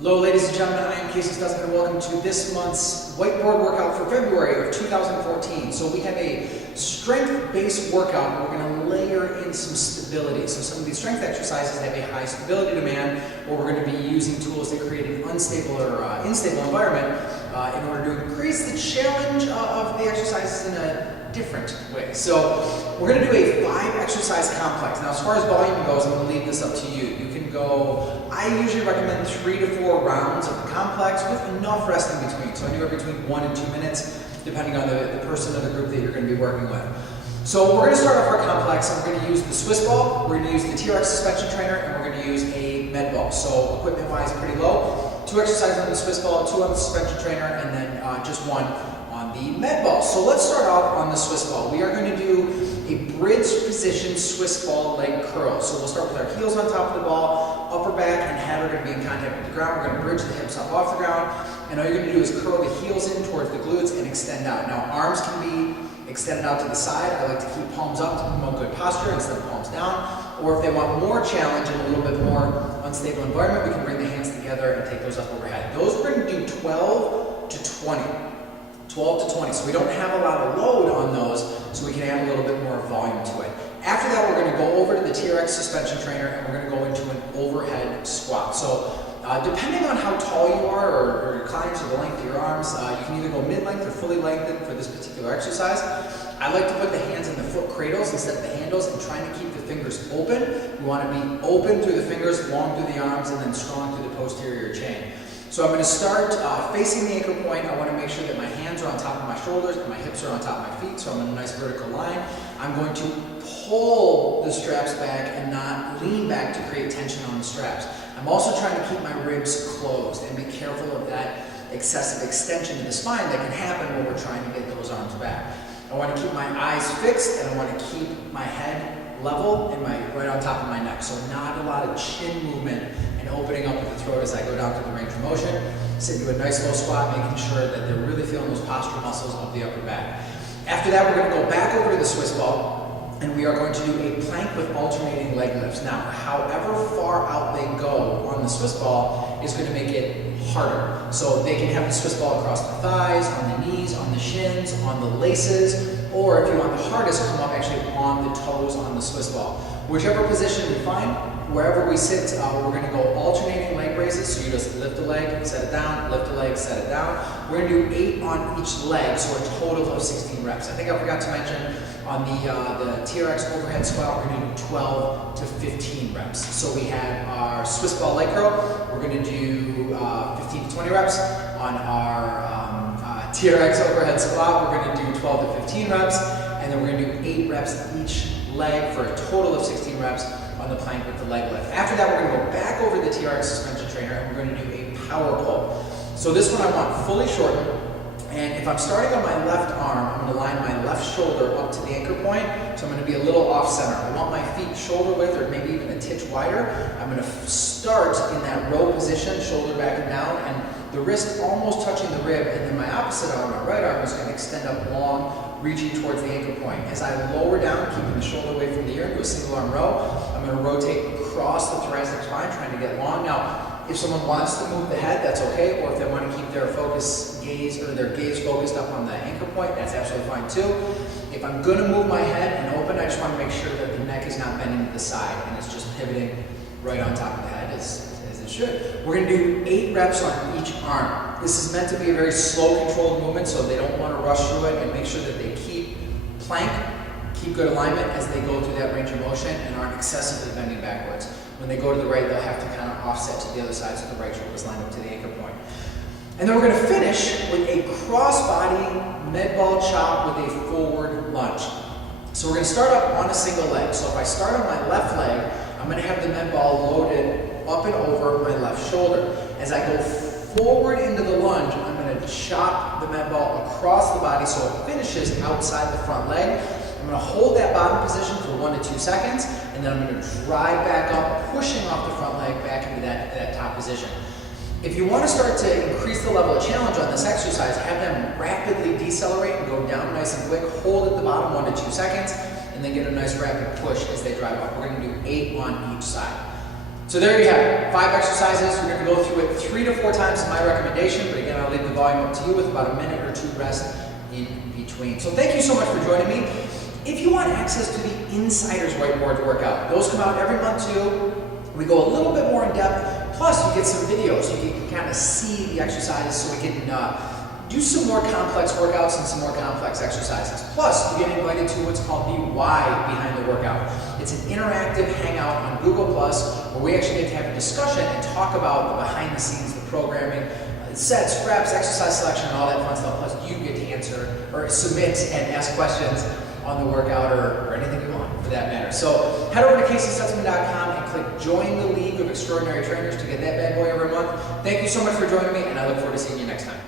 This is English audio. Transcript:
Hello ladies and gentlemen, I am Casey Stutzman and welcome to this month's whiteboard workout for February of 2014. So we have a strength-based workout where we're going to layer in some stability. So some of these strength exercises have a high stability demand where we're going to be using tools that create an unstable or unstable environment in order to increase the challenge of the exercises in a different way. So we're going to do a 5-exercise complex. Now as far as volume goes, I'm going to leave this up to you. You can go, I usually recommend 3 to 4 rounds of the complex with enough rest in between. So anywhere between 1 and 2 minutes, depending on the person or the group that you're going to be working with. So we're going to start off our complex and we're going to use the Swiss ball, we're going to use the TRX suspension trainer, and we're going to use a med ball. So equipment wise, pretty low. 2 exercises on the Swiss ball, 2 on the suspension trainer, and then just 1 on the med ball. So let's start off on the Swiss ball. We are going to do a bridge position Swiss ball leg curl. So we'll start with our heels on top of the ball, upper back and head are going to be in contact with the ground. We're going to bridge the hips up off the ground, and all you're going to do is curl the heels in towards the glutes and extend out. Now arms can be extended out to the side. I like to keep palms up to promote good posture instead of palms down. Or if they want more challenge and a little bit more unstable environment, we can bring the hands together and take those up overhead. Those we're going to do 12 to 20. 12 to 20, so we don't have a lot of load on those, so we can add a little bit more volume to it. After that, we're going to go over to the TRX suspension trainer and we're going to go into an overhead squat. So depending on how tall you are or your clients or the length of your arms, you can either go mid-length or fully lengthened for this particular exercise. I like to put the hands in the foot cradles instead of the handles and trying to keep the fingers open. We want to be open through the fingers, long through the arms, and then strong through the posterior chain. So I'm going to start facing the anchor point. I want to make sure that my hands are on top of my shoulders and my hips are on top of my feet, so I'm in a nice vertical line. I'm going to pull the straps back and not lean back to create tension on the straps. I'm also trying to keep my ribs closed and be careful of that excessive extension to the spine that can happen when we're trying to get those arms back. I want to keep my eyes fixed and I want to keep my head level and right on top of my neck. So not a lot of chin movement and opening up of the throat as I go down to the range of motion. Sit into a nice low squat, making sure that they're really feeling those postural muscles of the upper back. After that, we're going to go back over to the Swiss ball and we are going to do a plank with alternating leg lifts. Now, however far out they go on the Swiss ball is going to make it harder. So they can have the Swiss ball across the thighs, on the knees, on the shins, on the laces, or if you want the hardest, come up actually on the toes on the Swiss ball. Whichever position we find, wherever we sit, we're going to go alternating leg raises. So you just lift a leg, set it down, lift a leg, set it down. We're going to do 8 on each leg, so a total of 16 reps. I think I forgot to mention on the TRX overhead squat, we're going to do 12 to 15 reps. So we have our Swiss ball leg curl. We're going to do 15 to 20 reps. On our TRX overhead squat, we're going to do 12 to 15 reps. And then we're going to do 8 reps each leg for a total of 16 reps on the plank with the leg lift. After that, we're going to go back over the TRX suspension trainer and we're going to do a power pull. So this one I want fully shortened. And if I'm starting on my left arm, I'm going to line my left shoulder up to the anchor point. So I'm going to be a little off center. I want my feet shoulder width or maybe even a titch wider. I'm going to start in that row position, shoulder back and down, and the wrist almost touching the rib. And then my opposite arm, my right arm, is going to extend up long, reaching towards the anchor point. As I lower down, keeping the shoulder away from the ear into a single arm row, I'm going to rotate across the thoracic spine, trying to get long. Now, if someone wants to move the head, that's okay, or if they want to keep their gaze focused up on the anchor point, that's absolutely fine too. If I'm going to move my head and open, I just want to make sure that the neck is not bending to the side and it's just pivoting right on top of the head as it should. We're going to do 8 reps on each arm. This is meant to be a very slow, controlled movement, so they don't want to rush through it, and make sure that they keep plank, keep good alignment as they go through that range of motion and aren't excessively bending backwards. When they go to the right, they'll have to kind of offset to the other side so the right shoulder is lined up to the anchor point. And then we're going to finish with a cross-body med ball chop with a forward lunge. So we're going to start up on a single leg. So if I start on my left leg, I'm going to have the med ball loaded up and over my left shoulder. As I go forward into the lunge, I'm going to chop the med ball across the body so it finishes outside the front leg. I'm going to hold that bottom position for 1 to 2 seconds, and then I'm going to drive back up, pushing off the front leg back into that top position. If you want to start to increase the level of challenge on this exercise, have them rapidly decelerate and go down nice and quick, hold at the bottom 1 to 2 seconds, and then get a nice rapid push as they drive up. We're going to do 8 on each side. So there you have it, 5 exercises. We're going to go through it 3 to 4 times in my recommendation, but again, I'll leave the volume up to you with about a minute or 2 rest in between. So thank you so much for joining me. If you want access to the INSIDERS Whiteboard Workout, those come out every month too. We go a little bit more in depth, plus you get some videos. You can kind of see the exercises so we can do some more complex workouts and some more complex exercises. Plus, you get invited to what's called the why behind the workout. It's an interactive hangout on Google+, where we actually get to have a discussion and talk about the behind the scenes, the programming, sets, reps, exercise selection, and all that fun stuff. Plus, you get to answer or submit and ask questions on the workout or anything you want for that matter. So head over to CaseyStutzman.com and click Join the League of Extraordinary Trainers to get that bad boy every month. Thank you so much for joining me, and I look forward to seeing you next time.